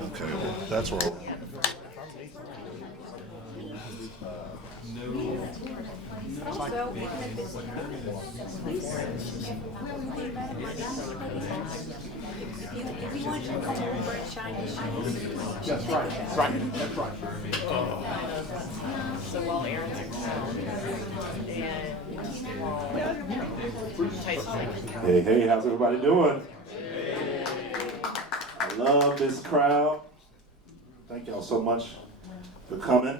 Okay, that's wrong. Also, if you want you to come over and shine your shoes, That's right. That's right. So while Aaron's in town and Tyson's Hey, how's everybody doing? I love this crowd. Thank y'all so much for coming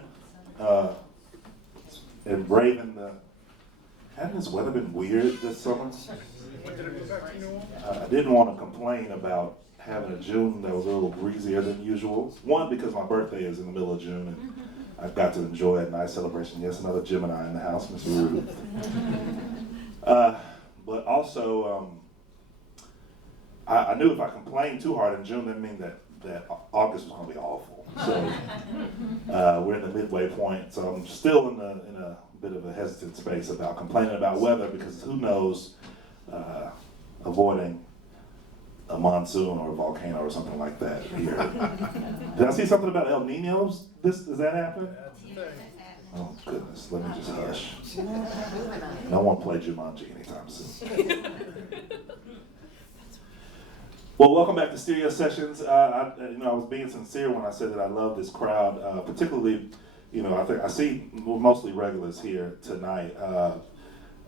and braving the. Hasn't this weather been weird this summer? I didn't want to complain about having a June that was a little breezier than usual. One, because my birthday is in the middle of June, and I've got to enjoy a nice celebration. Yes, another Gemini in the house, Miss Ruth. But also, I knew if I complained too hard in June, that meant that August was going to be awful. So we're in the midway point, so I'm still in a bit of a hesitant space about complaining about weather, because who knows, avoiding a monsoon or a volcano or something like that here. Did I see something about El Niños? Does that happen? Oh goodness, let me just hush. No one play Jumanji anytime soon. Well, welcome back to Stereo Sessions. I was being sincere when I said that I love this crowd, particularly, I think I see mostly regulars here tonight.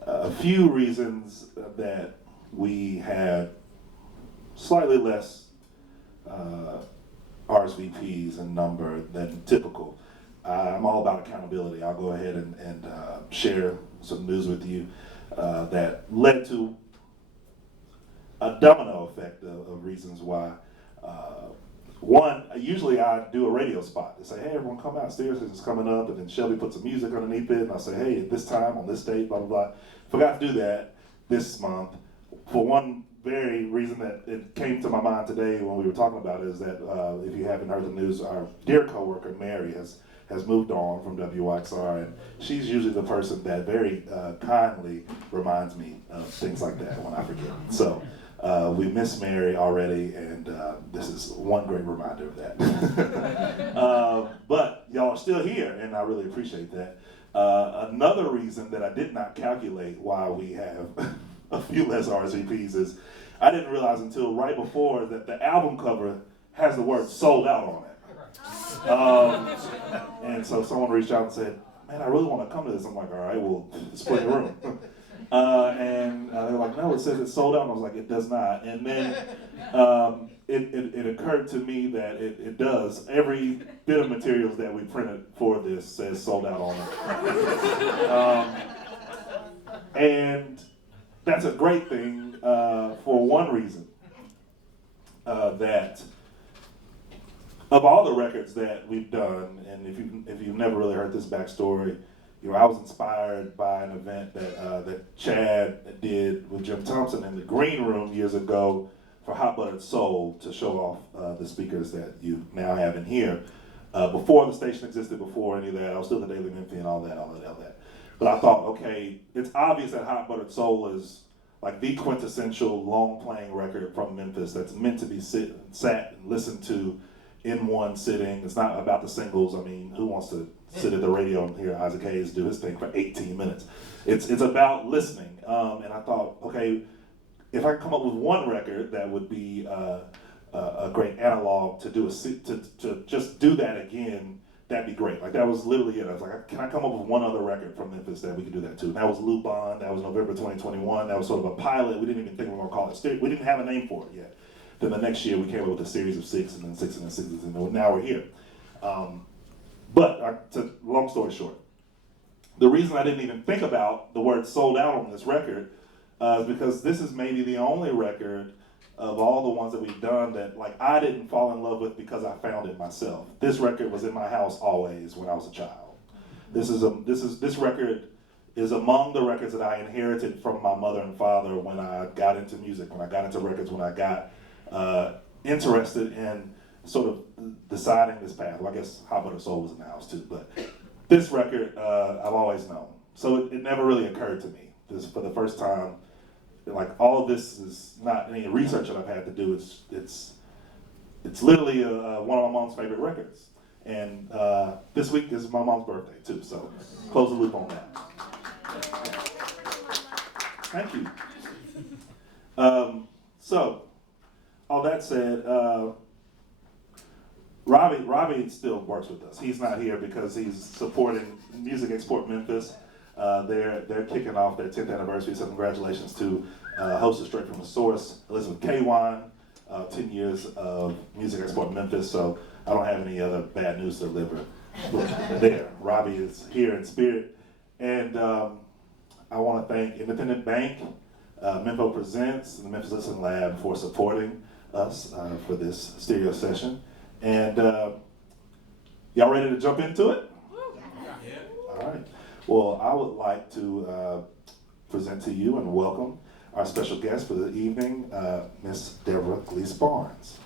A few reasons that we had slightly less RSVPs in number than typical. I'm all about accountability. I'll go ahead and share some news with you that led to a domino effect of reasons why. One, usually I do a radio spot to say, hey, everyone come out, Stereo Sessions coming up, and then Shelby puts some music underneath it, and I'll say, hey, at this time, on this date, blah, blah, blah. Forgot to do that this month. For one very reason that it came to my mind today when we were talking about it is that, if you haven't heard the news, our dear coworker, Mary, has moved on from WYXR, and she's usually the person that very kindly reminds me of things like that when I forget. So we miss Mary already, and this is one great reminder of that. But y'all are still here, and I really appreciate that. Another reason that I did not calculate why we have a few less RSVPs is I didn't realize until right before that the album cover has the word sold out on it. And so someone reached out and said, man, I really want to come to this. I'm like, all right, we'll split the room. And they were like, no, it says it's sold out. And I was like, it does not. And then it occurred to me that it does. Every bit of materials that we printed for this says sold out on it. And that's a great thing for one reason, that of all the records that we've done, and if you've never really heard this backstory, I was inspired by an event that Chad did with Jim Thompson in the Green Room years ago for Hot Buttered Soul to show off the speakers that you now have in here. Before the station existed, before any of that, I was still the Daily Memphis and all that. But I thought, okay, it's obvious that Hot Buttered Soul is like the quintessential long-playing record from Memphis that's meant to be sat and listened to in one sitting. It's not about the singles. I mean, who wants to sit at the radio and hear Isaac Hayes do his thing for 18 minutes? It's about listening. And I thought, okay, if I come up with one record that would be a great analog to just do that again, that'd be great. Like that was literally it. I was like, can I come up with one other record from Memphis that we could do that to? And that was Lupon. That was November 2021. That was sort of a pilot. We didn't even think we were gonna call it. We didn't have a name for it yet. Then the next year we came up with a series of 6, and then 6 and then 6, and now we're here. But long story short, the reason I didn't even think about the word sold out on this record is because this is maybe the only record of all the ones that we've done that I didn't fall in love with because I found it myself. This record was in my house always when I was a child. This record is among the records that I inherited from my mother and father when I got into music, when I got into records, when I got interested in sort of deciding this path. Well, I guess Hot Butter Soul was in the house too, but this record I've always known. So it never really occurred to me. This for the first time, all of this is not any research that I've had to do. it's literally one of my mom's favorite records. And this week is my mom's birthday too, so close the loop on that. Thank you. So, all that said, Robbie still works with us. He's not here because he's supporting Music Export Memphis. They're kicking off their 10th anniversary, so congratulations to hostess straight from the source, Elizabeth K-Wine, 10 years of Music Export Memphis, so I don't have any other bad news to deliver there. Robbie is here in spirit. And I want to thank Independent Bank, Memphis Presents, and the Memphis Listen Lab for supporting us for this stereo session. And y'all ready to jump into it? Yeah. All right. Well, I would like to present to you and welcome our special guest for the evening, Miss Deborah Gleese Barnes.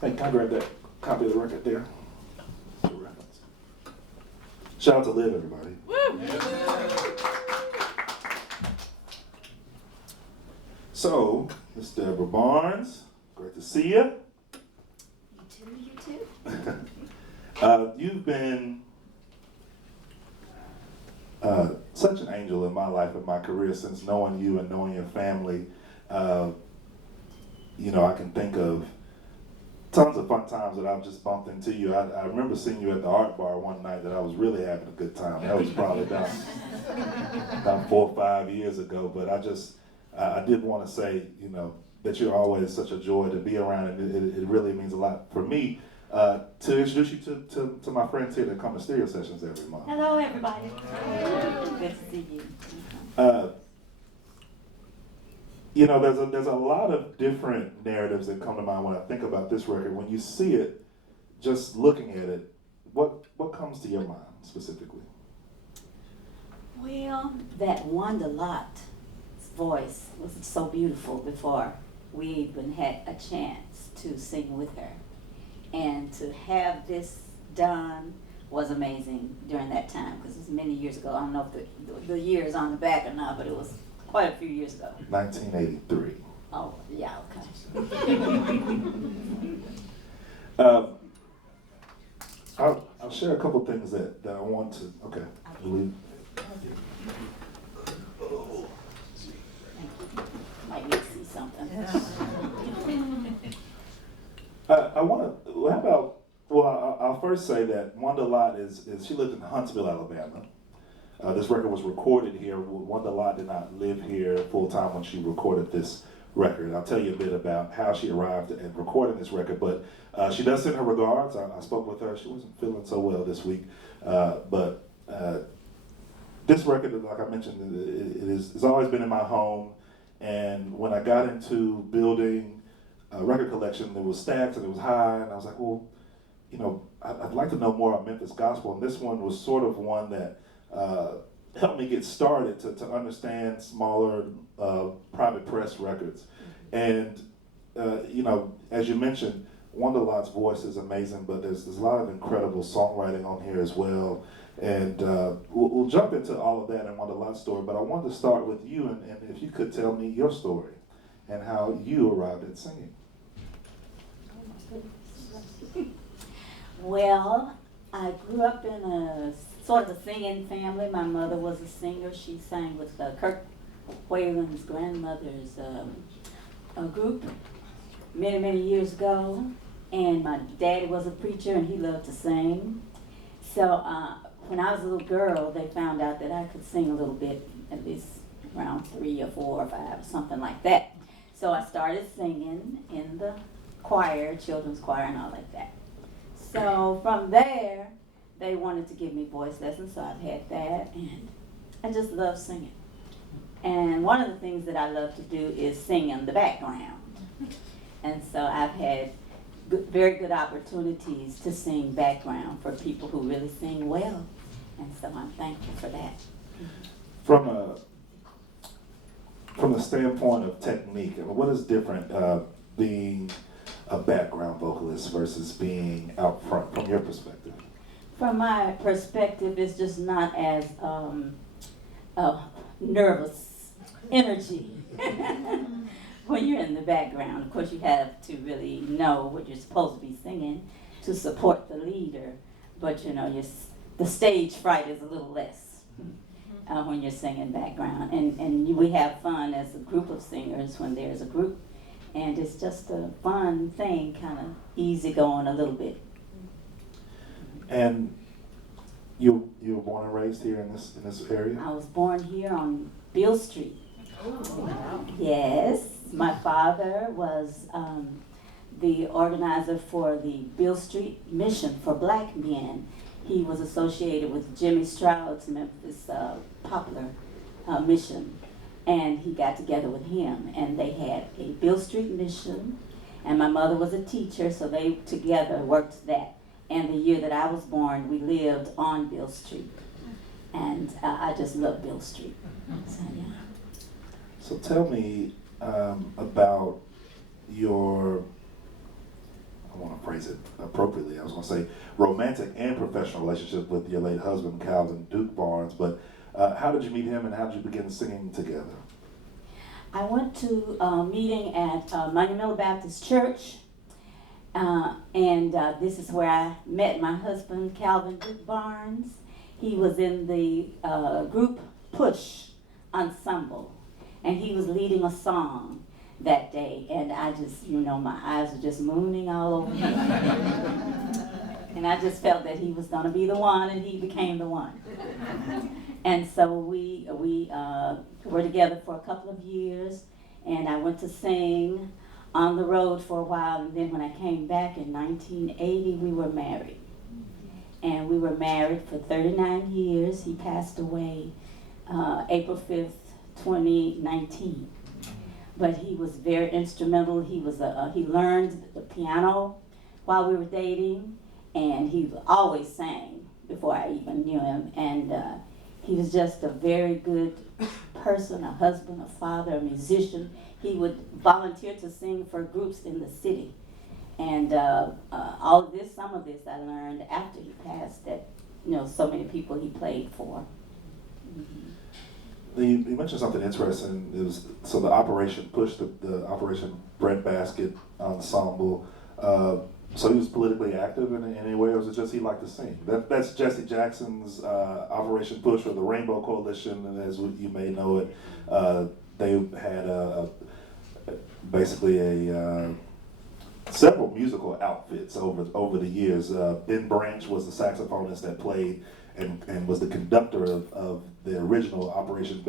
Hey, can I grab that copy of the record there? For reference. Shout out to Liv, everybody. So, Miss Deborah Barnes, great to see you. You too. You've been such an angel in my life and my career since knowing you and knowing your family. I can think of tons of fun times that I've just bumped into you. I remember seeing you at the art bar one night that I was really having a good time. That was probably about 4 or 5 years ago, but I did want to say, that you're always such a joy to be around, and it really means a lot for me to introduce you to my friends here that come to stereo sessions every month. Hello, everybody. Good to see you. There's a lot of different narratives that come to mind when I think about this record. When you see it, just looking at it, what comes to your mind specifically? Well, that Wanda Lott's voice was so beautiful before we even had a chance to sing with her. And to have this done was amazing during that time, because it was many years ago. I don't know if the year is on the back or not, but it was quite a few years ago. 1983. Oh, yeah, okay. I'll share a couple things that I want to, okay. Might need to see something. I'll first say that Wanda Lott she lived in Huntsville, Alabama. This record was recorded here. Wanda Lott did not live here full time when she recorded this record. I'll tell you a bit about how she arrived at recording this record, but she does send her regards. I spoke with her. She wasn't feeling so well this week, but this record, like I mentioned, it's always been in my home. And when I got into building a record collection, there was Stax and it was High, and I was like, well, I'd like to know more about Memphis gospel. And this one was sort of one that helped me get started to understand smaller private press records. And as you mentioned, Wanda Lott's voice is amazing, but there's a lot of incredible songwriting on here as well. And we'll jump into all of that in Wanda Lott's story, but I wanted to start with you, and if you could tell me your story and how you arrived at singing. Well, I grew up in a sort of a singing family. My mother was a singer. She sang with Kirk Whalen's grandmother's group many, many years ago. And my daddy was a preacher, and he loved to sing. So when I was a little girl, they found out that I could sing a little bit, at least around 3 or 4 or 5, or something like that. So I started singing in the choir, children's choir and all like that. So from there, they wanted to give me voice lessons, so I've had that, and I just love singing. And one of the things that I love to do is sing in the background. And so I've had very good opportunities to sing background for people who really sing well, and so I'm thankful for that. From the standpoint of technique, what is different being a background vocalist versus being out front from your perspective? From my perspective, it's just not as nervous energy when you're in the background. Of course, you have to really know what you're supposed to be singing to support the leader, but you know, the stage fright is a little less when you're singing background. And we have fun as a group of singers when there's a group, and it's just a fun thing, kind of easy going a little bit. And you were born and raised here in this area? I was born here on Beale Street. Yes, my father was the organizer for the Beale Street Mission for Black Men. He was associated with Jimmy Stroud's Memphis popular mission, and he got together with him, and they had a Beale Street Mission, and my mother was a teacher, so they together worked that. And the year that I was born, we lived on Beale Street, and I just love Beale Street. So, yeah. So tell me about your, I want to phrase it appropriately, I was going to say romantic and professional relationship with your late husband, Calvin Duke Barnes, but how did you meet him and how did you begin singing together? I went to a meeting at Monumental Baptist Church, and this is where I met my husband, Calvin Duke Barnes. He was in the group Push Ensemble, and he was leading a song that day, and I just, you know, my eyes were just mooning all over him. And I just felt that he was going to be the one, and he became the one. And so we were together for a couple of years, and I went to sing on the road for a while, and then when I came back in 1980, we were married. And we were married for 39 years. He passed away April 5th, 2019. But he was very instrumental. He was he learned the piano while we were dating, and he always sang before I even knew him. And he was just a very good person, a husband, a father, a musician. He would volunteer to sing for groups in the city. And all of this, some of this I learned after he passed, that, you know, so many people he played for. Mm-hmm. You mentioned something interesting. It was so the Operation Push, the Operation Breadbasket Ensemble. So he was politically active in any way, or was it just he liked to sing? That's Jesse Jackson's Operation Push, or the Rainbow Coalition, and as you may know it, they had basically several musical outfits over the years. Ben Branch was the saxophonist that played and was the conductor of the original Operation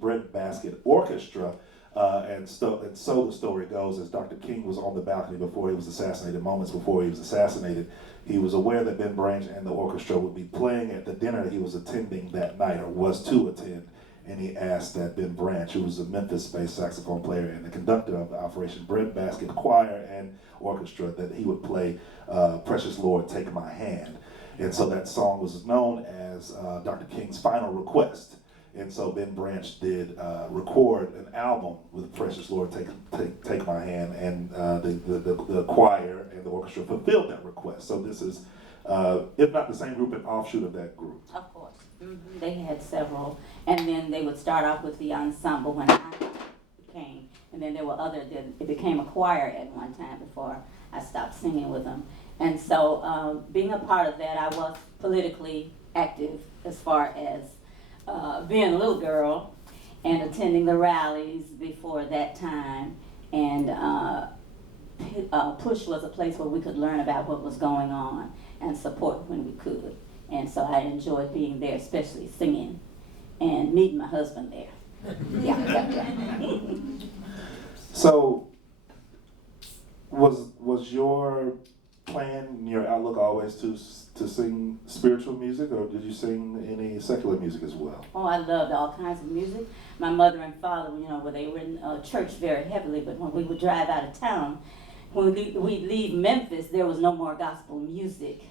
Breadbasket Orchestra. And so the story goes, as Dr. King was on the balcony before he was assassinated, moments before he was assassinated, he was aware that Ben Branch and the orchestra would be playing at the dinner he was attending that night, or was to attend, and he asked that Ben Branch, who was a Memphis-based saxophone player and the conductor of the Operation Breadbasket Choir and Orchestra, that he would play Precious Lord, Take My Hand. And so that song was known as Dr. King's Final Request. And so Ben Branch did record an album with Precious Lord, Take My Hand, and the choir and the orchestra fulfilled that request. So this is, if not the same group, an offshoot of that group. Of course. Mm-hmm. They had several, and then they would start off with the ensemble when I came, and then there were other, it became a choir at one time before I stopped singing with them. And so being a part of that, I was politically active as far as being a little girl and attending the rallies before that time. And Push was a place where we could learn about what was going on and support when we could. And so I enjoyed being there, especially singing and meeting my husband there. Yeah. So was your plan, your outlook always to sing spiritual music, or did you sing any secular music as well? Oh, I loved all kinds of music. My mother and father, you know, well, they were in church very heavily, but when we would drive out of town, when we'd leave Memphis, there was no more gospel music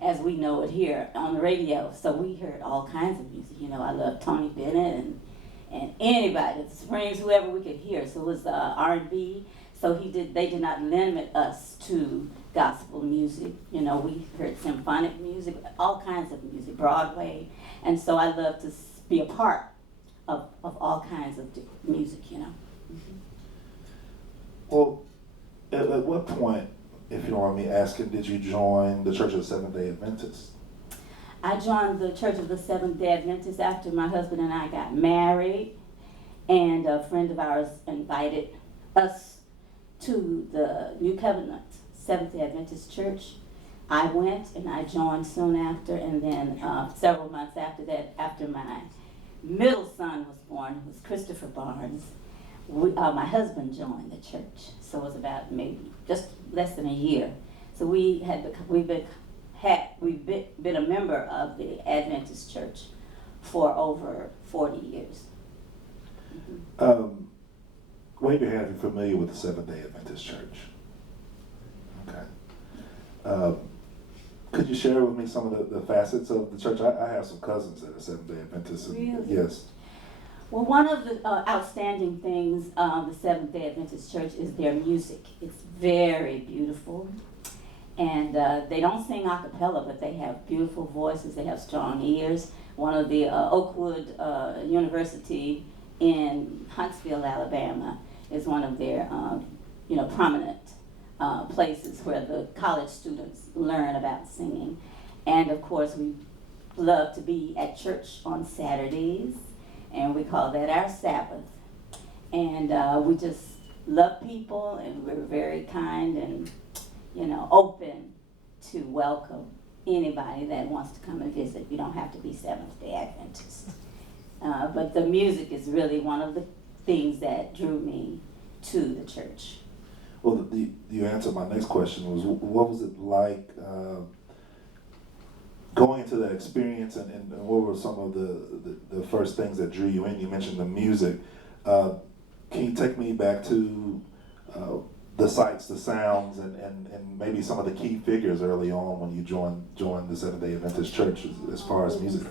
as we know it here on the radio. So we heard all kinds of music. You know, I loved Tony Bennett and anybody, the Springs, whoever we could hear. So it was R&B. So they did not limit us to gospel music. You know, we heard symphonic music, all kinds of music, Broadway. And so I love to be a part of all kinds of music, you know. Well, at what point, if you don't mind me asking, did you join the Church of the Seventh-day Adventists? I joined the Church of the Seventh-day Adventists after my husband and I got married, and a friend of ours invited us to the New Covenant Seventh-day Adventist Church. I went and I joined soon after, and then several months after that, after my middle son was born, who was Christopher Barnes, my husband joined the church. So it was about maybe just less than a year. So we've been a member of the Adventist Church for over 40 years. Wave your hand if you're familiar with the Seventh-day Adventist Church. Okay. Could you share with me some of the facets of the church? I have some cousins that are Seventh-day Adventists. Really? Yes. Well, one of the outstanding things the Seventh-day Adventist Church is their music. It's very beautiful. And they don't sing a cappella, but they have beautiful voices. They have strong ears. One of the Oakwood University in Huntsville, Alabama, is one of their prominent places where the college students learn about singing. And of course, we love to be at church on Saturdays, and we call that our Sabbath. And we just love people, and we're very kind and open to welcome anybody that wants to come and visit. You don't have to be Seventh-day Adventist. But the music is really one of the things that drew me to the church. Well, you answered my next question was, what was it like going into that experience, and what were some of the first things that drew you in? You mentioned the music. Can you take me back to the sights, the sounds, and maybe some of the key figures early on when you joined the Seventh-day Adventist Church as far as music?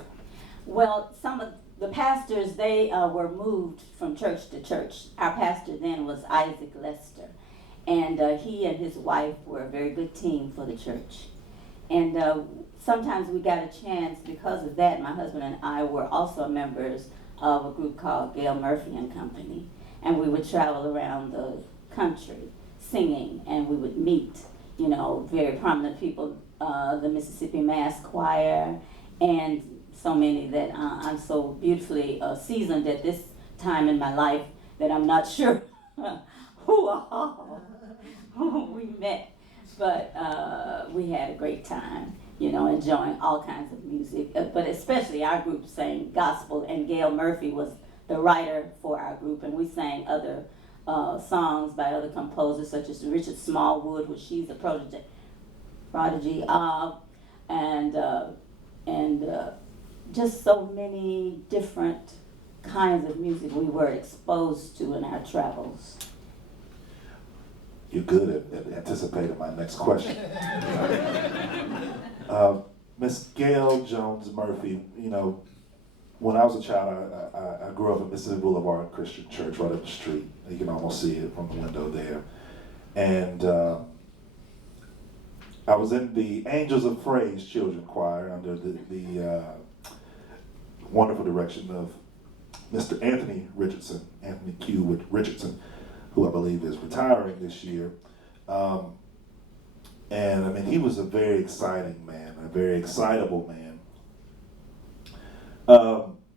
Well, some of the pastors, they were moved from church to church. Our pastor then was Isaac Lester, and he and his wife were a very good team for the church. And sometimes we got a chance, because of that, my husband and I were also members of a group called Gale Murphy and Company, and we would travel around the country singing, and we would meet, very prominent people, the Mississippi Mass Choir, and so many that I'm so beautifully seasoned at this time in my life that I'm not sure who all we met, but we had a great time, enjoying all kinds of music, but especially our group sang gospel, and Gale Murphy was the writer for our group, and we sang other songs by other composers such as Richard Smallwood, which she's a prodigy of, and just so many different kinds of music we were exposed to in our travels. You're good at anticipating my next question. Miss Gale Jones Murphy, when I was a child, I grew up in Mississippi Boulevard Christian Church right up the street. You can almost see it from the window there. And I was in the Angels of Praise Children Choir under the wonderful direction of Mr. Anthony Q. Richardson, who I believe is retiring this year. And I mean, he was a very exciting man, a very excitable man.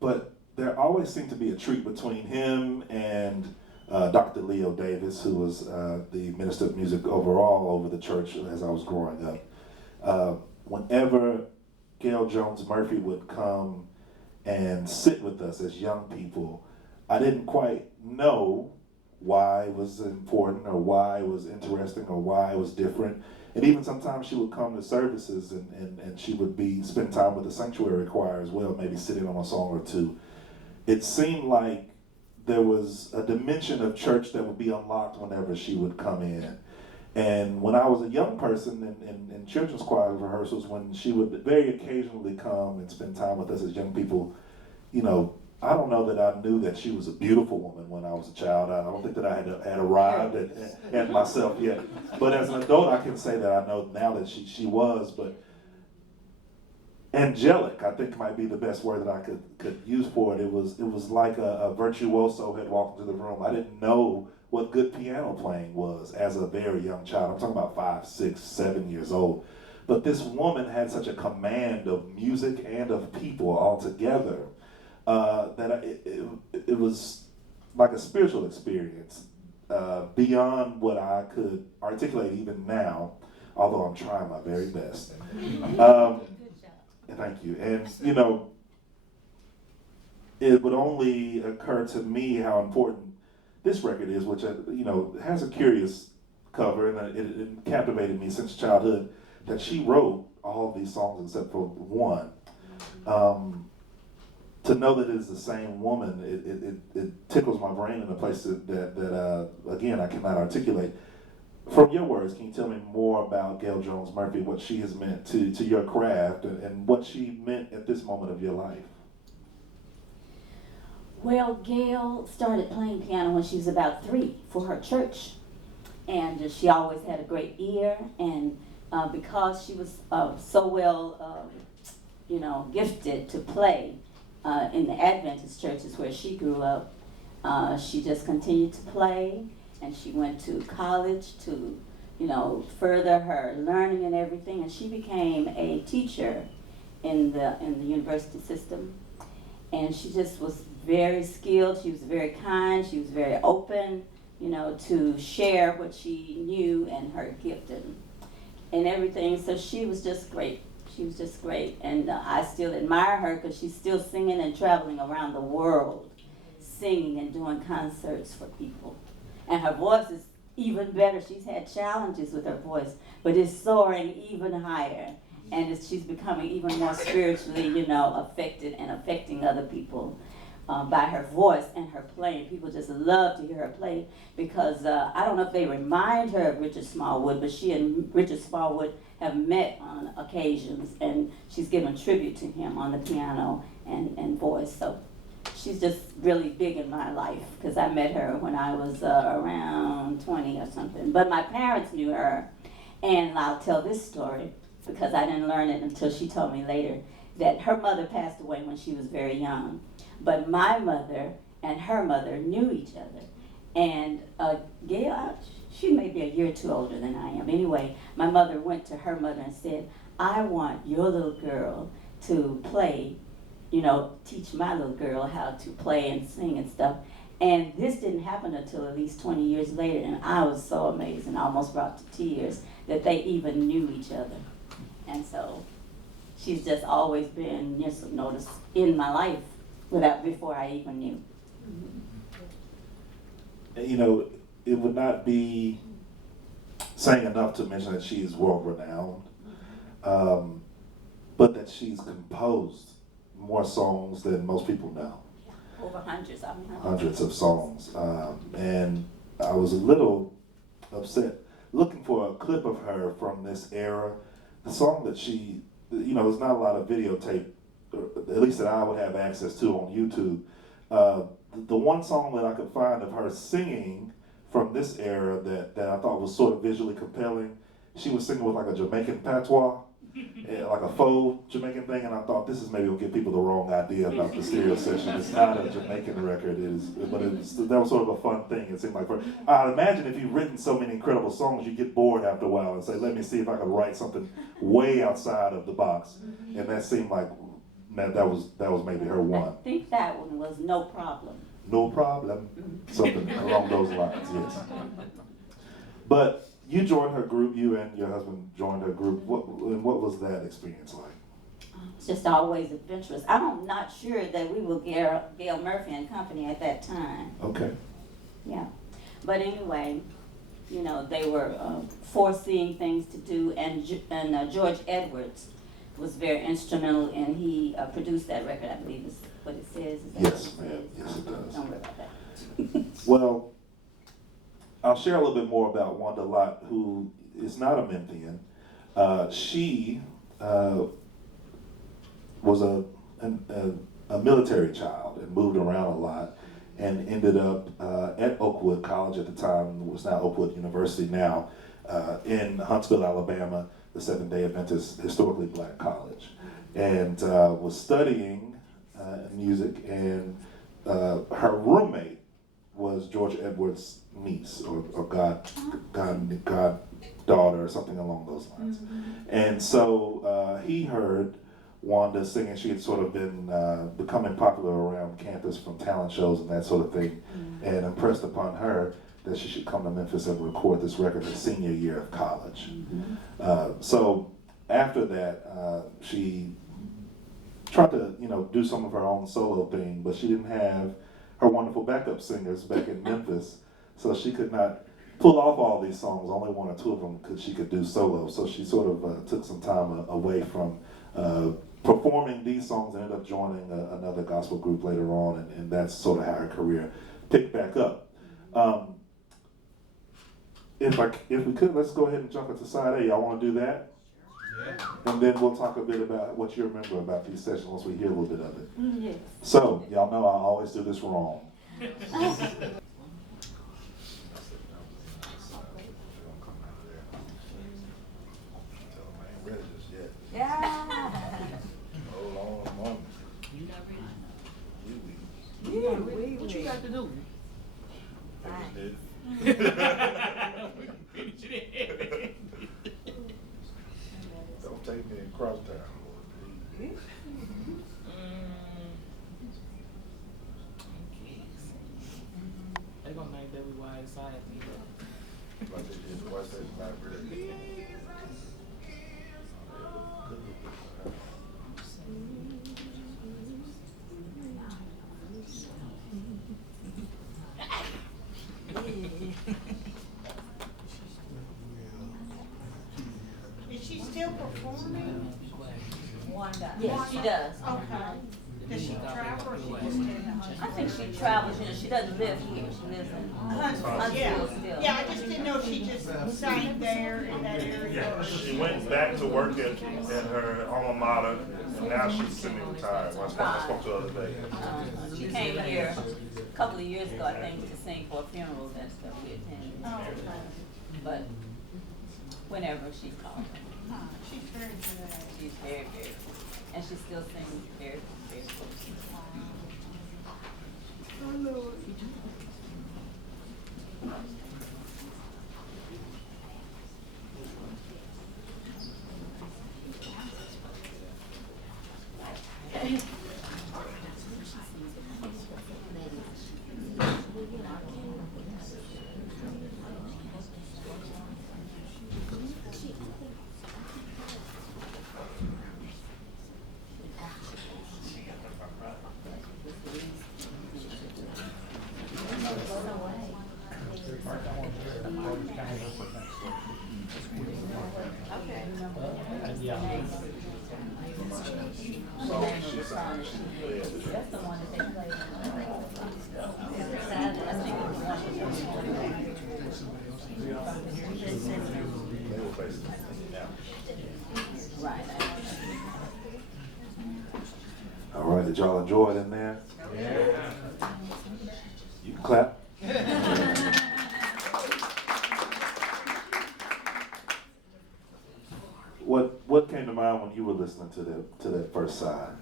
But there always seemed to be a treat between him and Dr. Leo Davis, who was the minister of music overall over the church as I was growing up. Whenever Gale Jones Murphy would come and sit with us as young people, I didn't quite know why it was important or why it was interesting or why it was different. And even sometimes she would come to services and she would spend time with the sanctuary choir as well, maybe sitting on a song or two. It seemed like there was a dimension of church that would be unlocked whenever she would come in. And when I was a young person in children's choir rehearsals, when she would very occasionally come and spend time with us as young people, I don't know that I knew that she was a beautiful woman when I was a child. I don't think that I had arrived at myself yet. But as an adult, I can say that I know now that she was, but angelic, I think, might be the best word that I could use for it. It was like a virtuoso had walked into the room. I didn't know what good piano playing was as a very young child. I'm talking about 5, 6, 7 years old. But this woman had such a command of music and of people all together that it was like a spiritual experience beyond what I could articulate even now, although I'm trying my very best. Thank you. And, you know, it would only occur to me how important this record is, which, you know, has a curious cover, and it captivated me since childhood, that she wrote all of these songs except for one. To know that it is the same woman, it tickles my brain in a place that again, I cannot articulate. From your words, can you tell me more about Gale Jones Murphy, what she has meant to your craft, and what she meant at this moment of your life? Well, Gail started playing piano when she was about 3 for her church. And she always had a great ear, and because she was so well, gifted to play in the Adventist churches where she grew up, she just continued to play, and she went to college to, further her learning and everything, and she became a teacher in the university system. And she just was very skilled. She was very kind. She was very open, to share what she knew and her gift and everything. So she was just great. She was just great. And I still admire her because she's still singing and traveling around the world, singing and doing concerts for people. And her voice is even better. She's had challenges with her voice, but it's soaring even higher. And she's becoming even more spiritually, affected and affecting other people by her voice and her playing. People just love to hear her play because I don't know if they remind her of Richard Smallwood, but she and Richard Smallwood have met on occasions, and she's given tribute to him on the piano and voice. So she's just really big in my life because I met her when I was around 20 or something. But my parents knew her, and I'll tell this story because I didn't learn it until she told me later, that her mother passed away when she was very young. But my mother and her mother knew each other. And Gail, she may be a year or two older than I am. Anyway, my mother went to her mother and said, I want your little girl to play, teach my little girl how to play and sing and stuff. And this didn't happen until at least 20 years later, and I was so amazed and almost brought to tears that they even knew each other. And so she's just always been noticed in my life before I even knew. It would not be saying enough to mention that she is world renowned, but that she's composed more songs than most people know. Over hundreds. Hundreds of songs. And I was a little upset looking for a clip of her from this era. The song that she, there's not a lot of videotape, at least that I would have access to on YouTube. The one song that I could find of her singing from this era that I thought was sort of visually compelling, she was singing with like a Jamaican patois, like a faux Jamaican thing, and I thought this is maybe going to give people the wrong idea about the stereo session. It's not a Jamaican record, that was sort of a fun thing, it seemed like. I'd imagine if you've written so many incredible songs, you get bored after a while and say, let me see if I can write something way outside of the box. And that seemed like, that was maybe her one. I think that one was No Problem. No problem. Something along those lines, yes. But you joined her group, you and your husband joined her group. What was that experience like? It's just always adventurous. I'm not sure that we were Gale Murphy and Company at that time. Okay. Yeah. But anyway, they were foreseeing things to do, and George Edwards was very instrumental, and he produced that record, I believe is what it says. Is that Yes, what it ma'am. says? Yes, it does. Don't worry about that. Well, I'll share a little bit more about Wanda Lott, who is not a Memphian. She was a military child and moved around a lot, and ended up at Oakwood College at the time, was now Oakwood University now, in Huntsville, Alabama, the Seventh-day Adventist historically black college, and was studying music, and her roommate was George Edwards' niece or goddaughter or something along those lines. And so he heard Wanda singing. She had sort of been becoming popular around campus from talent shows and that sort of thing, and impressed upon her that she should come to Memphis and record this record her senior year of college. So after that, she tried to, do some of her own solo thing, but she didn't have her wonderful backup singers back in Memphis, so she could not pull off all these songs. Only one or two of them she could do solo. So she sort of took some time away from performing these songs and ended up joining another gospel group later on, and that's sort of how her career picked back up. If we could, let's go ahead and jump into side A. Y'all want to do that? Yeah. And then we'll talk a bit about what you remember about these sessions once we hear a little bit of it. Yes. So, y'all know I always do this wrong. Yeah. What you got to do? Don't take me in crosstown. They're gonna make WYXR Is she still performing? Wanda. Yes, she does. Okay. Does she travel or she just in the I think she travels, she doesn't live here, she lives in Huntsville? Yeah. Huntsville still. Yeah, I just didn't know if she just sang there in that area. Yeah, she went back to work at her alma mater, and now she's semi-retired. I spoke to her the other day. She came here a couple of years ago, I think, to sing for a funeral that we attended. Oh, okay. But whenever she's called, She's very good. she's very, very good. And she still sings very, very close. That's the one that they played. Right. All right, did y'all enjoy it in there? Yeah. You can clap. What came to mind when you were listening to that first side?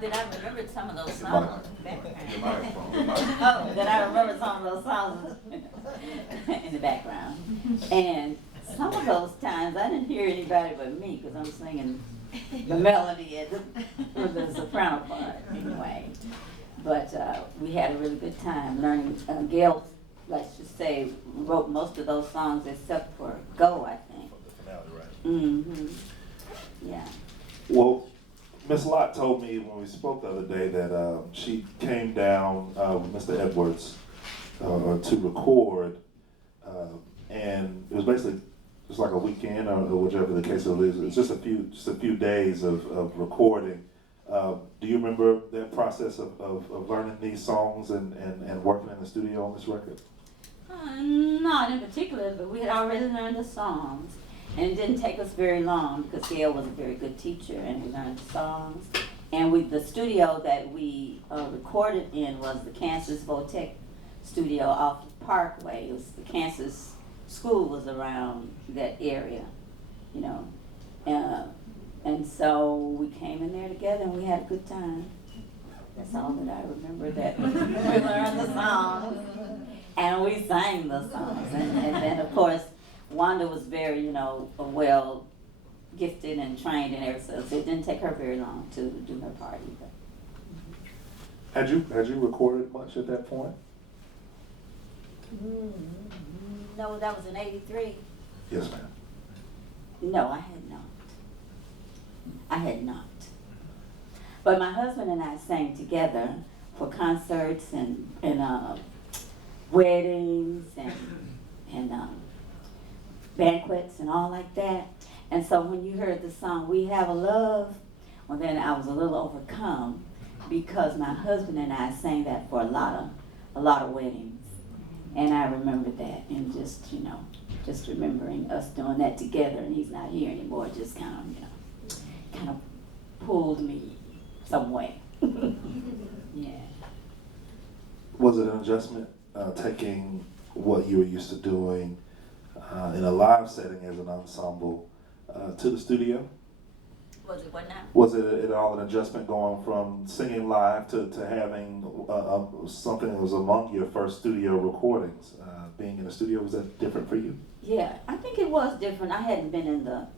Did I remember some of those songs in the background? Oh, did I remember some of those songs in the background? And some of those times I didn't hear anybody but me because I'm singing the melody and the soprano part anyway. But we had a really good time learning. Gale, let's just say, wrote most of those songs except for Go, I think. The finale, right? Mm-hmm. Yeah. Well, Miss Lott told me when we spoke the other day that she came down with Mr. Edwards to record, and it was basically just like a weekend or whichever the case is. It's just a few days of recording. Do you remember that process of learning these songs and working in the studio on this record? Not in particular, but we had already learned the songs. And it didn't take us very long because Gale was a very good teacher and we learned the songs. And the studio that we recorded in was the Kansas Votech studio off the Parkway. It was the Kansas school was around that area, you know. And so we came in there together and we had a good time. That's all that I remember, that we learned the songs and we sang the songs. And then, of course, Wanda was very, you know, well gifted and trained and everything, so it didn't take her very long to do her part either. Had you recorded much at that point? No, that was in '83. Yes, ma'am. No, I had not. But my husband and I sang together for concerts and weddings and banquets and all like that. And so when you heard the song, "We Have a Love," well, then I was a little overcome because my husband and I sang that for a lot of weddings. And I remember that, and just, you know, just remembering us doing that together, and he's not here anymore, just kind of, you know, kind of pulled me some way. Yeah. Was it an adjustment taking what you were used to doing in a live setting as an ensemble to the studio? Was it what now? Was it at all an adjustment going from singing live to having something that was among your first studio recordings? Being in the studio, was that different for you? Yeah, I think it was different. I hadn't been in the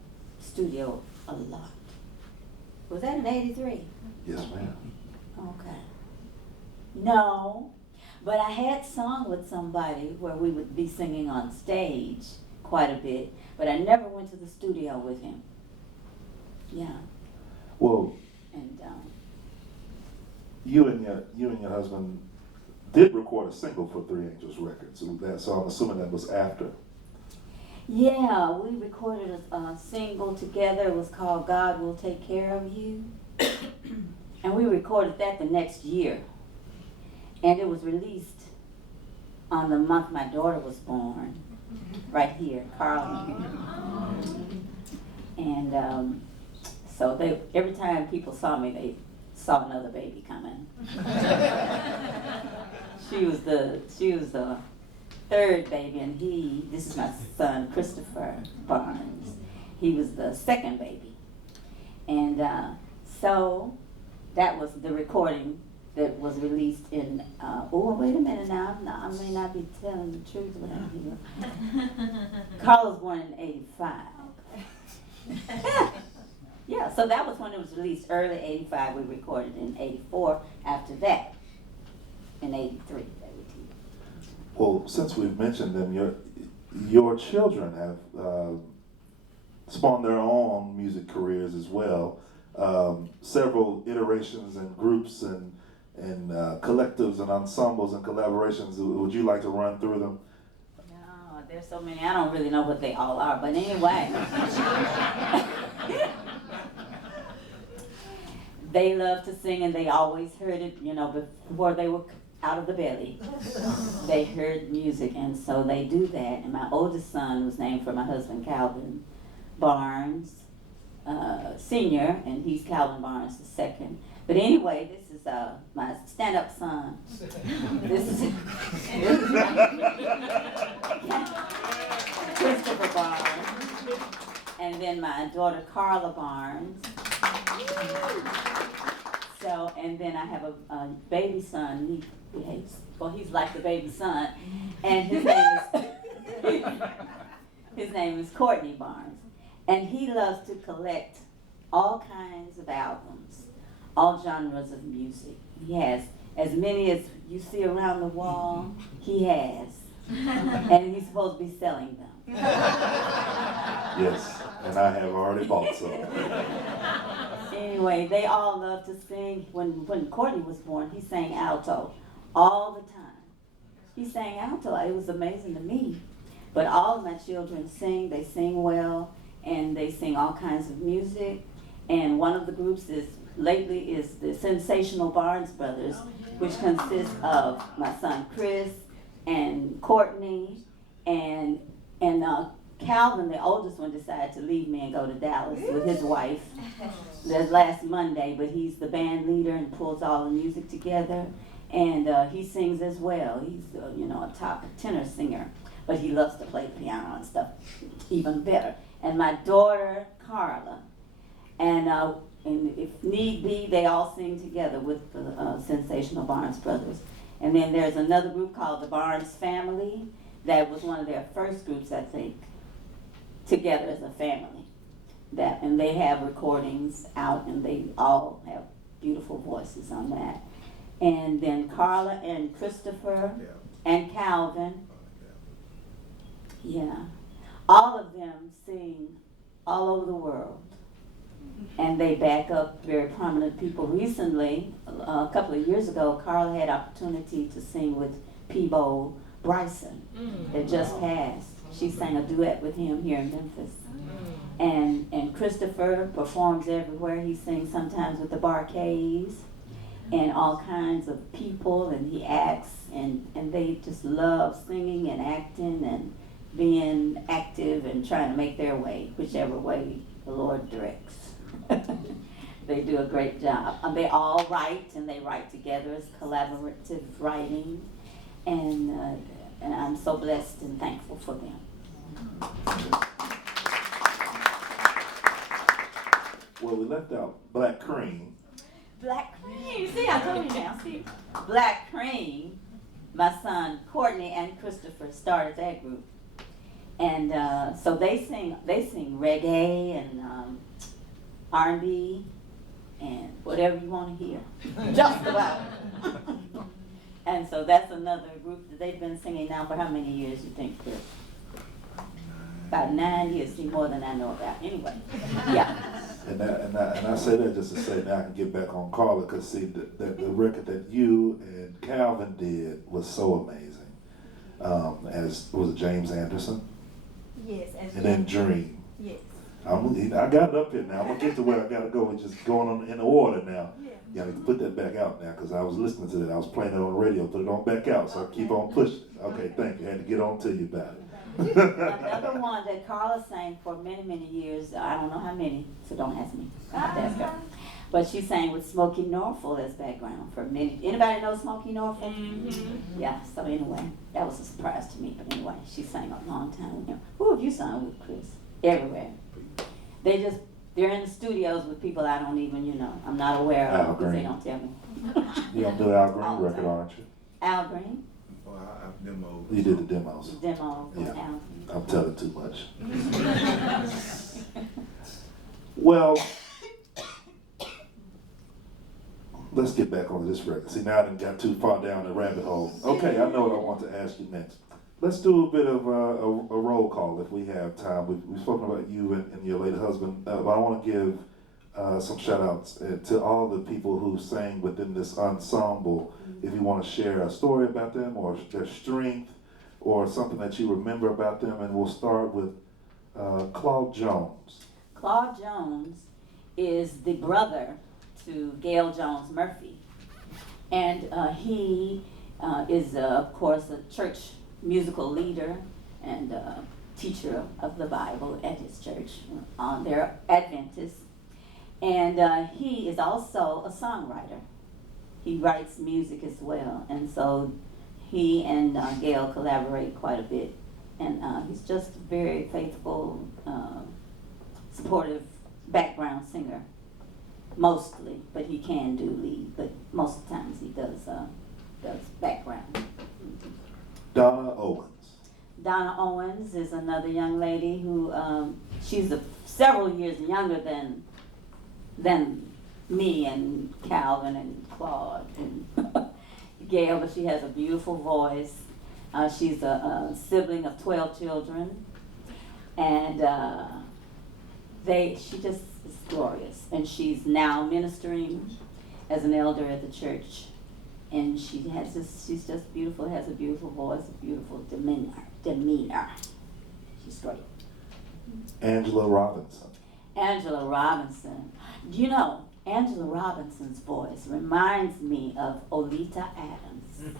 studio a lot. Was that in '83? Yes, ma'am. Okay. No, but I had sung with somebody where we would be singing on stage quite a bit, but I never went to the studio with him. Yeah. Well, And you and your husband did record a single for Three Angels Records, so I'm assuming that was after. yeah, we recorded a single together. It was called "God Will Take Care of You," and we recorded that the next year. And it was released on the month my daughter was born, right here, Carl. And so every time people saw me, they saw another baby coming. She was the third baby, and this is my son, Christopher Barnes. He was the second baby. And so that was the recording that was released in, wait a minute now, I may not be telling the truth around here. Carl was born in '85. Yeah, so that was when it was released, early '85. We recorded in '84. After that, in '83. Well, since we've mentioned them, your children have spawned their own music careers as well. Several iterations and groups and collectives and ensembles and collaborations. Would you like to run through them? No, there's so many. I don't really know what they all are, but anyway. They love to sing, and they always heard it, you know, before they were out of the belly. They heard music, and so they do that. And my oldest son was named for my husband, Calvin Barnes, Sr., and he's Calvin Barnes the second. But anyway, this is my stand-up son. This is Christopher Barnes, and then my daughter Carla Barnes. So, and then I have a baby son. He behaves, well, he's like the baby son, and his name is Courtney Barnes, and he loves to collect all kinds of albums, all genres of music. He has as many as you see around the wall. He has, and he's supposed to be selling them. Yes, and I have already bought some. Anyway, they all love to sing. When Courtney was born, he sang alto all the time. He sang alto. It was amazing to me. But all of my children sing. They sing well, and they sing all kinds of music. And one of the groups is the Sensational Barnes Brothers, which consists of my son Chris and Courtney and Calvin, the oldest one, decided to leave me and go to Dallas with his wife. That's last Monday, but he's the band leader and pulls all the music together. And he sings as well. He's, a top tenor singer, but he loves to play the piano and stuff even better. And my daughter, Carla, and if need be, they all sing together with the Sensational Barnes Brothers. And then there's another group called the Barnes Family. That was one of their first groups, I think, together as a family. And they have recordings out, and they all have beautiful voices on that. And then Carla and Christopher and Calvin, all of them sing all over the world. And they back up very prominent people. Recently, a couple of years ago, Carla had opportunity to sing with Peebo Bryson that just passed. She sang a duet with him here in Memphis. And Christopher performs everywhere. He sings sometimes with the Barcades and all kinds of people, and he acts, and they just love singing and acting and being active and trying to make their way, whichever way the Lord directs. They do a great job. They all write, and they write together as collaborative writing, and I'm so blessed and thankful for them. Well, we left out Black Cream. Black Cream. See, I told you now. See, Black Cream. My son Courtney and Christopher started that group, and so they sing reggae and R&B and whatever you want to hear, just about. And so that's another group that they've been singing now for how many years you think, Chris? About 9 years. See, more than I know about. Anyway, yeah. And I say that just to say now I can get back on Carla, because see, the record that you and Calvin did was so amazing. As was it James Anderson? Yes. And then Dream. Yes. I got it up here now. I'm gonna get to where I gotta go. We're just going on in order now. Yeah, I need to put that back out now, because I was listening to that. I was playing it on the radio. Put it on back out, so I keep on pushing. Okay, thank you. I had to get on to you about it. Another one that Carla sang for many, many years, I don't know how many, so don't ask me. I have to ask her. But she sang with Smokey Norfolk as background for many. Anybody know Smokey Norfolk? Mm-hmm. Yeah, so anyway, that was a surprise to me. But anyway, she sang a long time with him. Who have you sung with, Chris? Everywhere. They're in the studios with people I don't even, I'm not aware of, because they don't tell me. You don't do the Al Green record, aren't you? Al Green? Oh, I've demoed. You did the demos. Demo for Yeah. Al Green. I'm telling too much. Well, let's get back on this record. See, now I done got too far down the rabbit hole. Okay, I know what I want to ask you next. Let's do a bit of a roll call if we have time. We've spoken about you and your late husband, but I want to give some shout outs to all the people who sang within this ensemble. If you want to share a story about them or their strength or something that you remember about them, and we'll start with Claude Jones. Claude Jones is the brother to Gale Jones Murphy. And he is, of course, a church musical leader and teacher of the Bible at his church. They're Adventists. And he is also a songwriter. He writes music as well. And so he and Gale collaborate quite a bit. And he's just a very faithful, supportive background singer. Mostly, but he can do lead. But most of the times he does background. Donna Owens. Donna Owens is another young lady who she's several years younger than me and Calvin and Claude and Gale, but she has a beautiful voice. She's a sibling of 12 children, and she just is glorious. And she's now ministering as an elder at the church. And she's just beautiful, has a beautiful voice, a beautiful demeanor. She's great. Angela Robinson. Angela Robinson. Angela Robinson's voice reminds me of Olita Adams.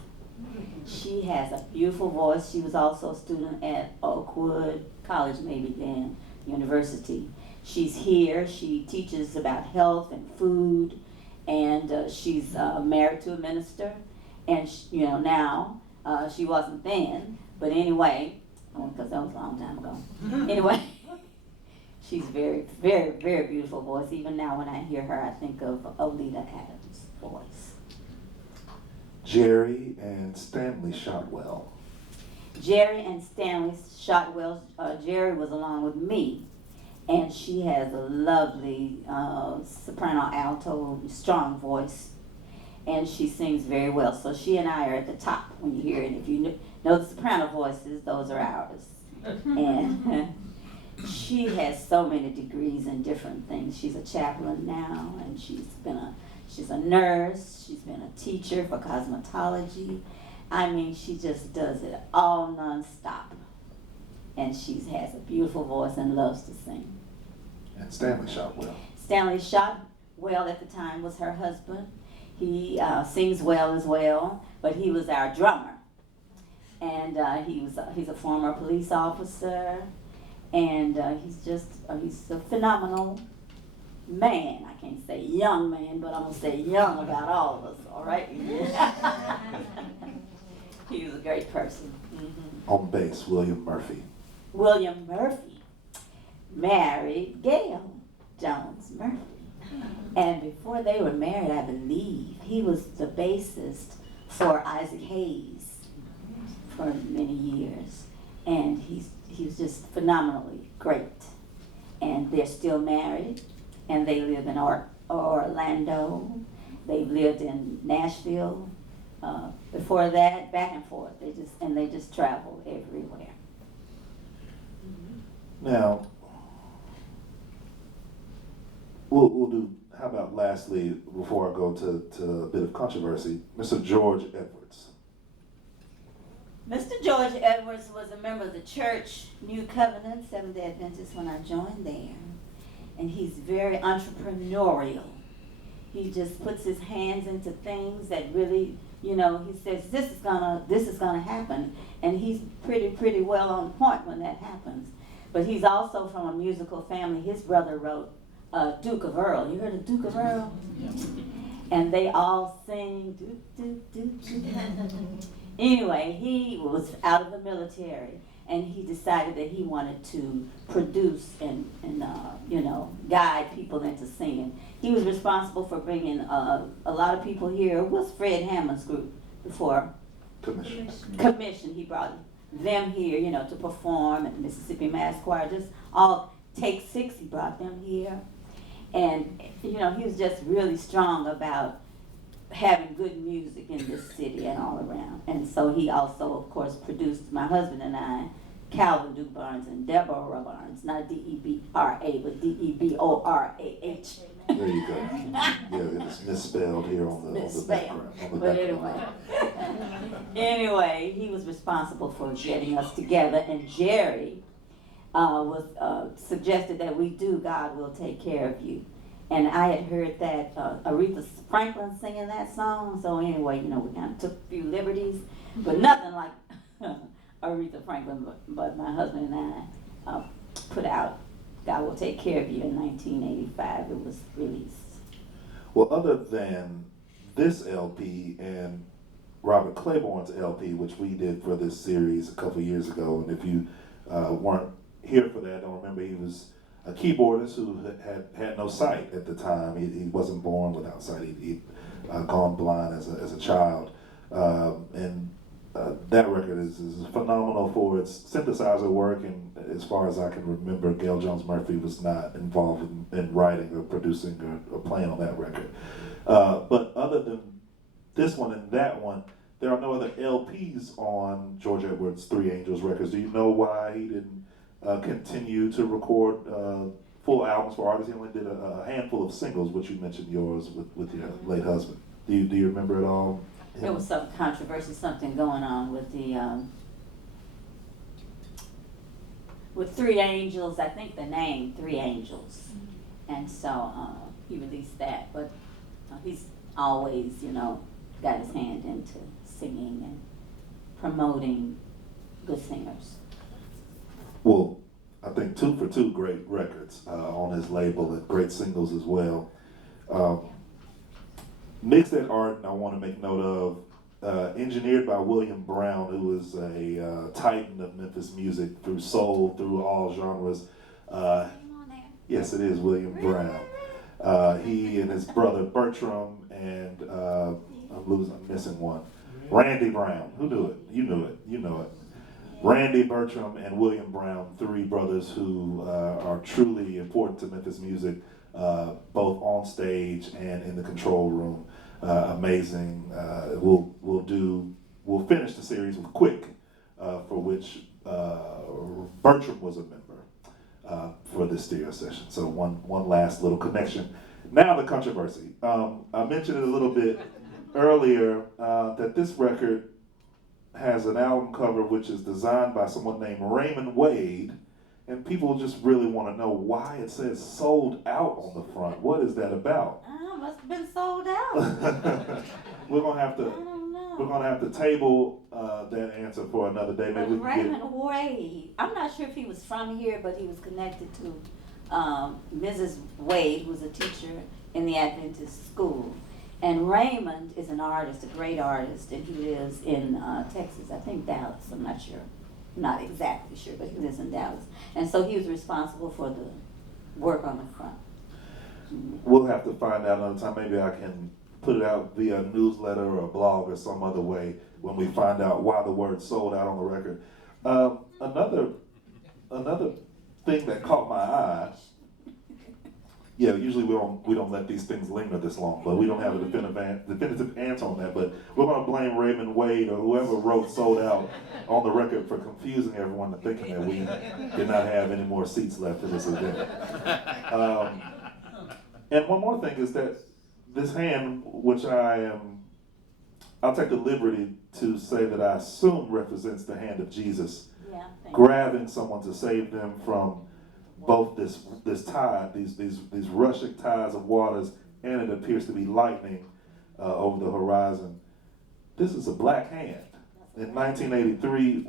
She has a beautiful voice. She was also a student at Oakwood college maybe than university. She's here. She teaches about health and food, and she's married to a minister. And now she wasn't then, but anyway, because that was a long time ago. Anyway, she's very, very, very beautiful voice. Even now, when I hear her, I think of Olita Adams' voice. Jerry and Stanley Shotwell. Jerry and Stanley Shotwell. Jerry was along with me, and she has a lovely soprano, alto, strong voice, and she sings very well. So she and I are at the top when you hear it. If you know the soprano voices, those are ours. And she has so many degrees in different things. She's a chaplain now, and she's a nurse. She's been a teacher for cosmetology. I mean, she just does it all nonstop. And she has a beautiful voice and loves to sing. And Stanley Shotwell. Stanley Shotwell at the time was her husband. He sings well as well, but he was our drummer. And he's a former police officer, and he's a phenomenal man. I can't say young man, but I'm gonna say young about all of us. All right. He was a great person. Mm-hmm. On bass, William Murphy. William Murphy married Gale Jones Murphy. And before they were married, I believe, he was the bassist for Isaac Hayes for many years. And he was just phenomenally great. And they're still married, and they live in Orlando. They've lived in Nashville. Before that, back and forth. They just travel everywhere. Now, we'll do, how about lastly, before I go to a bit of controversy, Mr. George Edwards. Mr. George Edwards was a member of the church, New Covenant, Seventh-day Adventist, when I joined there. And he's very entrepreneurial. He just puts his hands into things that really, he says, this is gonna happen. And he's pretty well on point when that happens. But he's also from a musical family. His brother wrote Duke of Earl. You heard of Duke of Earl? And they all sing, do, do, do, do. Anyway, he was out of the military, and he decided that he wanted to produce and guide people into singing. He was responsible for bringing a lot of people here. It was Fred Hammond's group before. Commission. He brought them here, to perform at Mississippi Mass Choir. Just all Take Six, he brought them here. And, he was just really strong about having good music in this city and all around. And so he also, of course, produced my husband and I, Calvin Duke Barnes and Deborah Barnes, not D-E-B-R-A, but D-E-B-O-R-A-H. There you go. Yeah, it's misspelled here on the background. But anyway, he was responsible for getting us together, and Jerry suggested that we do God Will Take Care of You. And I had heard that Aretha Franklin singing that song, so anyway, we kind of took a few liberties, but nothing like Aretha Franklin, but my husband and I put out God Will Take Care of You in 1985. It was released. Well, other than this LP and Robert Claiborne's LP, which we did for this series a couple years ago, and if you weren't here for that, don't remember, he was a keyboardist who had no sight at the time. He wasn't born without sight. He'd gone blind as a child. That record is phenomenal for its synthesizer work, and as far as I can remember, Gale Jones Murphy was not involved in writing or producing or playing on that record. But other than this one and that one, there are no other LPs on George Edwards' Three Angels Records. Do you know why he didn't continue to record full albums for artists? He only did a handful of singles, which you mentioned yours with your late husband. Do you remember it all? There was some controversy, something going on with the with Three Angels. I think the name Three Angels, and so he released that. But he's always, got his hand into singing and promoting good singers. Well, I think 2 for 2 great records on his label and great singles as well. Mixed at Art, I want to make note of, engineered by William Brown, who is a titan of Memphis music through soul, through all genres. Yes, it is William Brown. He and his brother Bertram and I'm missing one. Randy Brown. Who knew it? You knew it. You know it. Randy, Bertram, and William Brown, 3 brothers who are truly important to Memphis music, both on stage and in the control room. Amazing. We'll finish the series with Quick, for which Bertram was a member for this stereo session. So one last little connection. Now the controversy. I mentioned it a little bit earlier that this record has an album cover which is designed by someone named Raymond Wade, and people just really want to know why it says sold out on the front. What is that about? Must have been sold out. We're gonna have to. I don't know. We're gonna have to table that answer for another day. Maybe we can Raymond Wade. I'm not sure if he was from here, but he was connected to Mrs. Wade, who was a teacher in the Adventist school. And Raymond is an artist, a great artist, and he lives in Texas, I think Dallas, I'm not sure. Not exactly sure, but he lives in Dallas. And so he was responsible for the work on the front. We'll have to find out another time. Maybe I can put it out via a newsletter or a blog or some other way when we find out why the word sold out on the record. Another thing that caught my eye. Yeah, usually we don't let these things linger this long, but we don't have a definitive answer on that. But we're going to blame Raymond Wade or whoever wrote "Sold Out" on the record for confusing everyone and thinking that we did not have any more seats left for this event. And one more thing is that this hand, which I'll take the liberty to say that I assume represents the hand of Jesus, Yeah, grabbing someone to save them from both this tide, these rushing tides of waters, and it appears to be lightning over the horizon. This is a black hand. In 1983,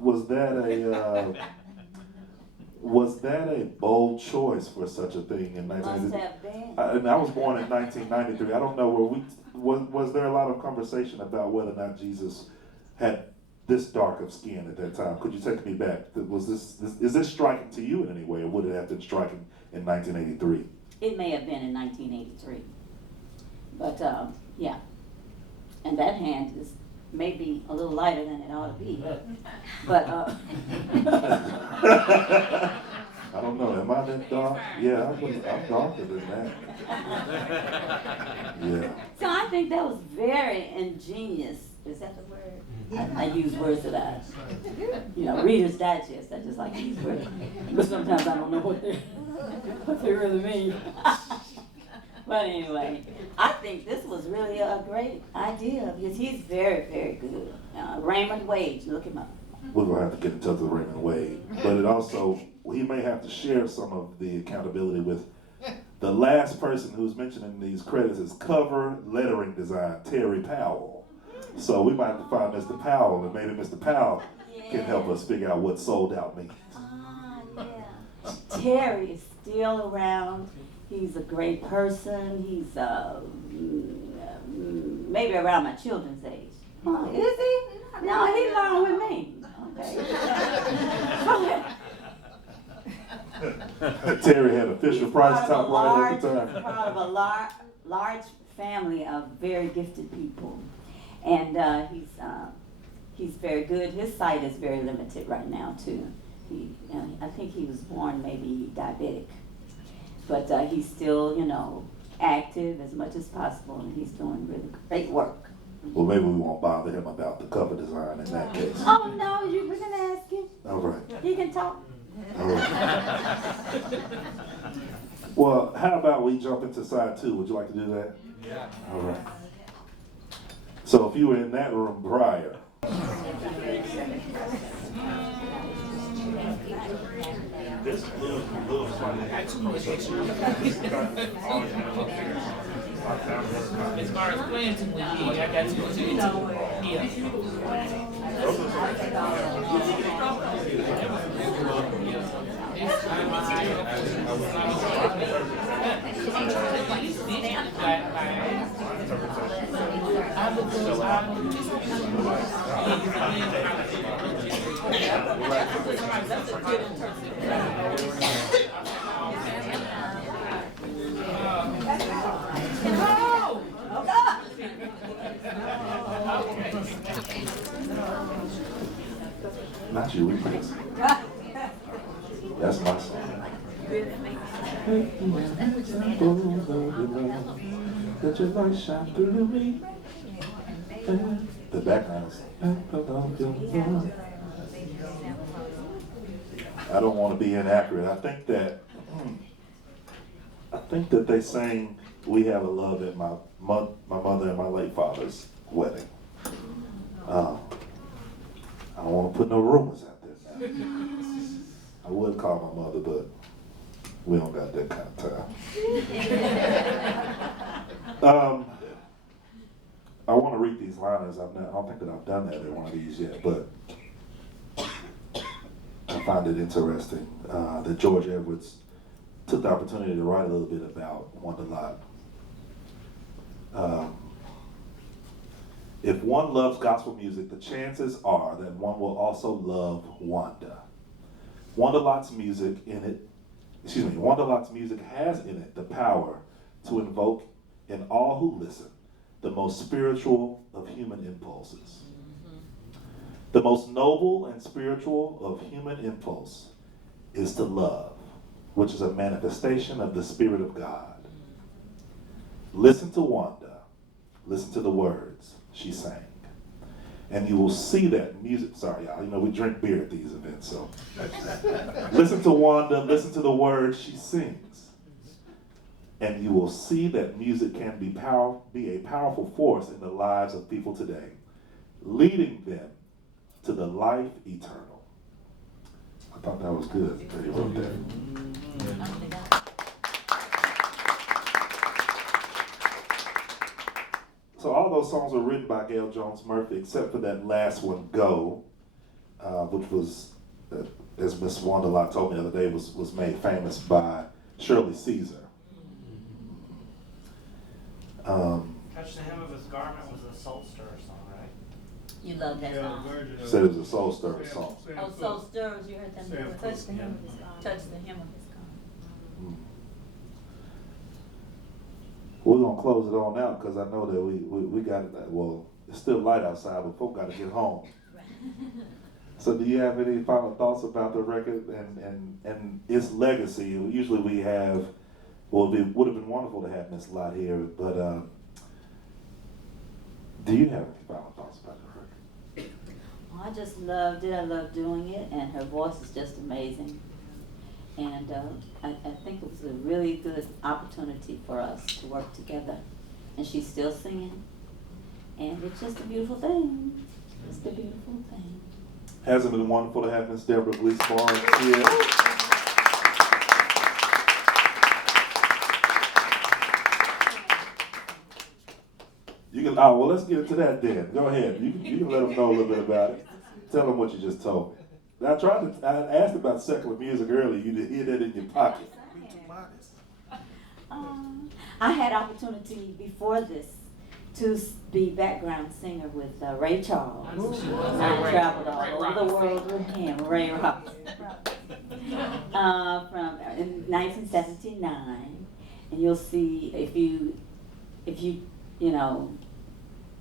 was that a bold choice for such a thing in 1983? Must have been. And I was born in 1993. I don't know was there a lot of conversation about whether or not Jesus had this dark of skin at that time? Could you take me back? Is this striking to you in any way, or would it have been striking in 1983? It may have been in 1983. But, yeah. And that hand is maybe a little lighter than it ought to be. But I don't know. Am I that dark? Yeah, I'm darker than that. Yeah. so I think that was very ingenious. Is that the word? I use words that Reader's Digest. I just like to use words. But sometimes I don't know what they really mean. But anyway, I think this was really a great idea because he's very, very good. Raymond Wade, look him up. We're going to have to get in touch with Raymond Wade. But it also, he may have to share some of the accountability with the last person who's mentioned in these credits is cover lettering design, Terry Powell. So we might have to find Mr. Powell, and maybe Mr. Powell can help us figure out what sold out means. Yeah. Terry is still around. He's a great person. He's maybe around my children's age. Oh, is he? No, he's along with me. Okay. Terry had a Fisher-Price top right at the time. Part of a large family of very gifted people. And he's very good. His sight is very limited right now, too. I think he was born maybe diabetic. But he's still, active as much as possible, and he's doing really great work. Well, maybe we won't bother him about the cover design in that case. Oh, no, we're going to ask him. All right. He can talk. All right. Well, how about we jump into side 2? Would you like to do that? Yeah. All right. So if you were in that room prior, this little funny. As far as playing too much, I got too much to Not you, we Prince. That's my song. Let your light shine through me. The background is. I don't want to be inaccurate. I think that they sang "We Have a Love" at my mother and my late father's wedding. I don't want to put no rumors out there now. I would call my mother, but we don't got that kind of time. I want to read these liners. I don't think that I've done that in one of these yet, but I find it interesting that George Edwards took the opportunity to write a little bit about Wanda Lott. If one loves gospel music, the chances are that one will also love Wanda. Wanda Lott's music has in it the power to invoke in all who listen the most spiritual of human impulses. The most noble and spiritual of human impulse is to love, which is a manifestation of the Spirit of God. Listen to Wanda. Listen to the words she sang. And you will see that music, sorry y'all, we drink beer at these events, so. Listen to Wanda, listen to the words she sings. And you will see that music can be a powerful force in the lives of people today, leading them to the life eternal. I thought that was good that he wrote that. So all those songs were written by Gale Jones Murphy, except for that last one, Go, which was, as Miss Wanda Lott told me the other day, was made famous by Shirley Caesar. Touch the hem of his garment was a soul stirrer song, right? You love that song. Said it was a soul stirrer song. Oh, Soul Stirrers, you heard them do it. Touch the hem of his garment. Touch the hem of his garment. We're gonna close it on out because I know that we got it. Well, it's still light outside, but folk got to get home. So, do you have any final thoughts about the record and its legacy? Usually, we have. Well, it would have been wonderful to have Miss Lott here, but do you have any final thoughts about the record? I just loved it. I love doing it, and her voice is just amazing. And I think it was a really good opportunity for us to work together. And she's still singing, and it's just a beautiful thing. It's a beautiful thing. Hasn't it been wonderful to have Miss Deborah Gleese Barnes here? You can. Oh well, let's get into that then. Go ahead. You can let them know a little bit about it. Tell them what you just told me. I asked about secular music earlier. You did hear that in your pocket. I had opportunity before this to be background singer with Ray Charles. I traveled all over the world with him, Ray Rock. From in 1979, and you'll see if you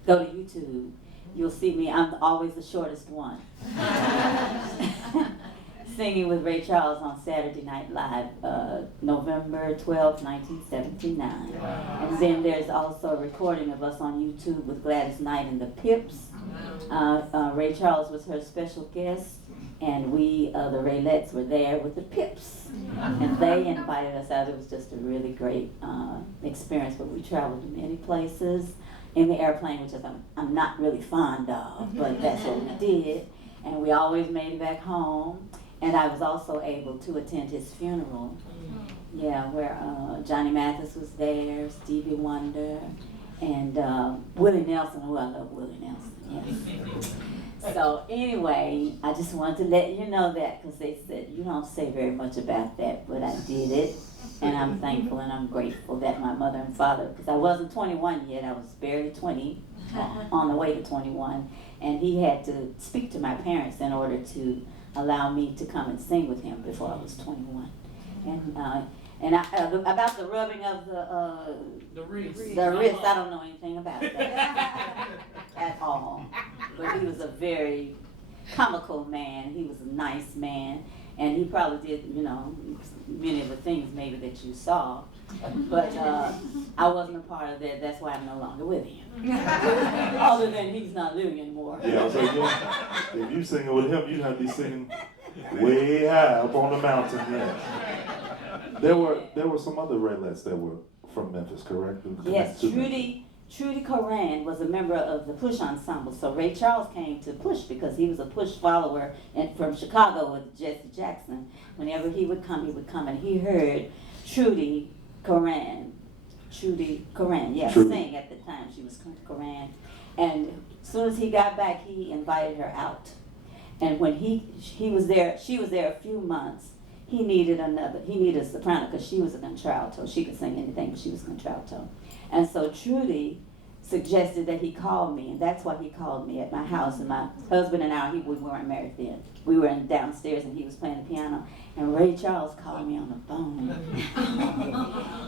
go to YouTube, you'll see me. I'm always the shortest one. Singing with Ray Charles on Saturday Night Live, November 12, 1979. Wow. And then there's also a recording of us on YouTube with Gladys Knight and the Pips. Ray Charles was her special guest, and we, the Raylettes, were there with the Pips. And they invited us out. It was just a really great experience, but we traveled to many places in the airplane, which I'm not really fond of, but that's what we did. And we always made it back home. And I was also able to attend his funeral. Yeah, where Johnny Mathis was there, Stevie Wonder, and Willie Nelson. Oh, I love Willie Nelson. Yes. So anyway, I just wanted to let you know that because they said you don't say very much about that, but I did it. And I'm thankful and I'm grateful that my mother and father, because I wasn't 21 yet, I was barely 20, on the way to 21. And he had to speak to my parents in order to allow me to come and sing with him before I was 21. And about the rubbing of The wrist. the wrist, I don't know anything about that at all. But he was a very comical man. He was a nice man. And he probably did, you know, many of the things maybe that you saw. But I wasn't a part of that. That's why I'm no longer with him. Other than he's not living anymore. Yeah, so if you singing with him, you'd have to be singing way high up on the mountain. Yeah. There were some other Raylettes that were from Memphis, correct? Yes, Trudy Coran was a member of the Push Ensemble. So Ray Charles came to Push because he was a Push follower and from Chicago with Jesse Jackson. Whenever he would come and he heard Trudy Coran, sing at the time. She was Coran. And as soon as he got back, he invited her out. And when she was there a few months. He needed a soprano because she was a contralto. She could sing anything, but she was contralto. And so Trudy suggested that he call me, and that's why he called me at my house. And my husband and I, we weren't married then. We were downstairs, and he was playing the piano. And Ray Charles called me on the phone,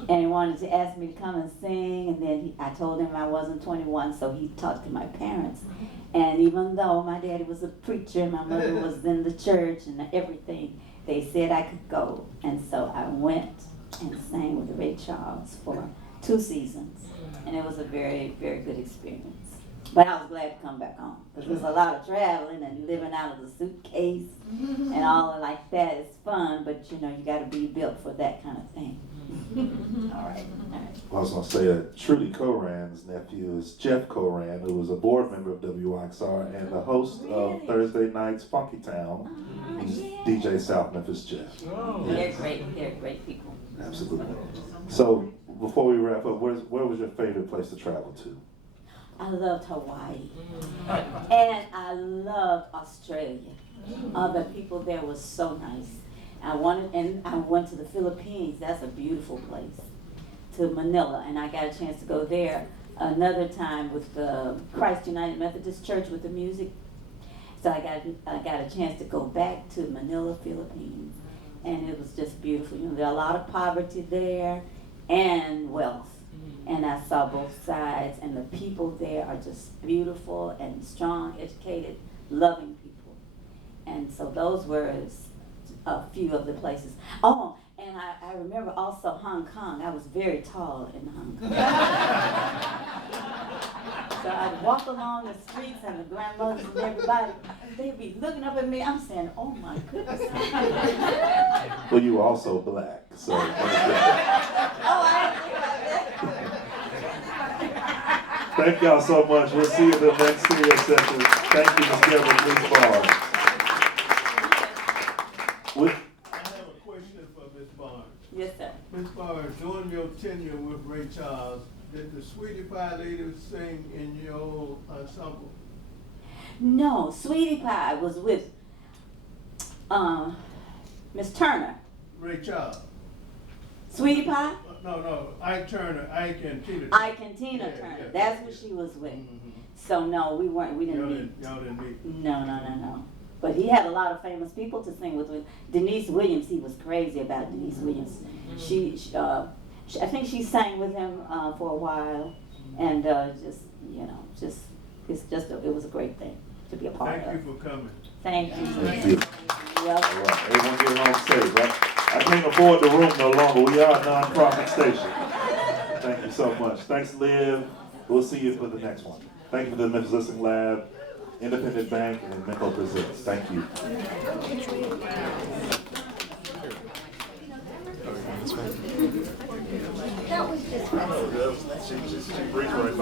and he wanted to ask me to come and sing. And then I told him I wasn't 21, so he talked to my parents. And even though my daddy was a preacher, and my mother was in the church and everything, they said I could go. And so I went and sang with Ray Charles for 2 seasons. And it was a very, very good experience. But I was glad to come back home. Because there's a lot of traveling and living out of the suitcase and all like that. It's fun, but you know, you got to be built for that kind of thing. All right. Well, I was going to say that Trudy Coran's nephew is Jeff Coran, who was a board member of WYXR and the host of Thursday night's Funky Town. He's DJ South Memphis Jeff. Oh. They're great. They're great people. Absolutely. So before we wrap up, where was your favorite place to travel to? I loved Hawaii. And I loved Australia. The people there were so nice. I went to the Philippines. That's a beautiful place. To Manila, and I got a chance to go there another time with the Christ United Methodist Church with the music. So I got a chance to go back to Manila, Philippines, and it was just beautiful. You know, there are a lot of poverty there and wealth, and I saw both sides. And the people there are just beautiful and strong, educated, loving people. And so those were a few of the places. Oh, and I remember also Hong Kong. I was very tall in Hong Kong. So I'd walk along the streets and the grandmothers and everybody, they'd be looking up at me. I'm saying, oh my goodness. Well, you were also black, so. Oh, I didn't think about that. Thank y'all so much. We'll see you in the next studio session. Thank you, Ms. Deborah, Gleese Barnes. I have a question for Ms. Barnes. Yes, sir. Ms. Barnes, during your tenure with Ray Charles, did the Sweetie Pie ladies sing in your ensemble? No, Sweetie Pie was with Miss Turner. Ray Charles? Sweetie Pie? No, Ike Turner, Ike and Tina Turner. Ike and Tina Yeah, Turner. yeah. That's what she was with. Mhm. So no, we didn't meet. Y'all didn't meet? No. But he had a lot of famous people to sing with. Denise Williams, he was crazy about Denise Williams. She I think she sang with him for a while, and it was a great thing to be a part of. Thank you for coming. Thank you. Thank you. Well, All right, everyone get home safe, right? I can't afford the room no longer. We are a non-profit station. Thank you so much. Thanks, Liv. We'll see you for the next one. Thank you for the Memphis Listening Lab, Independent Bank, and Menko Presents. Thank you. That was just. She breathed right by.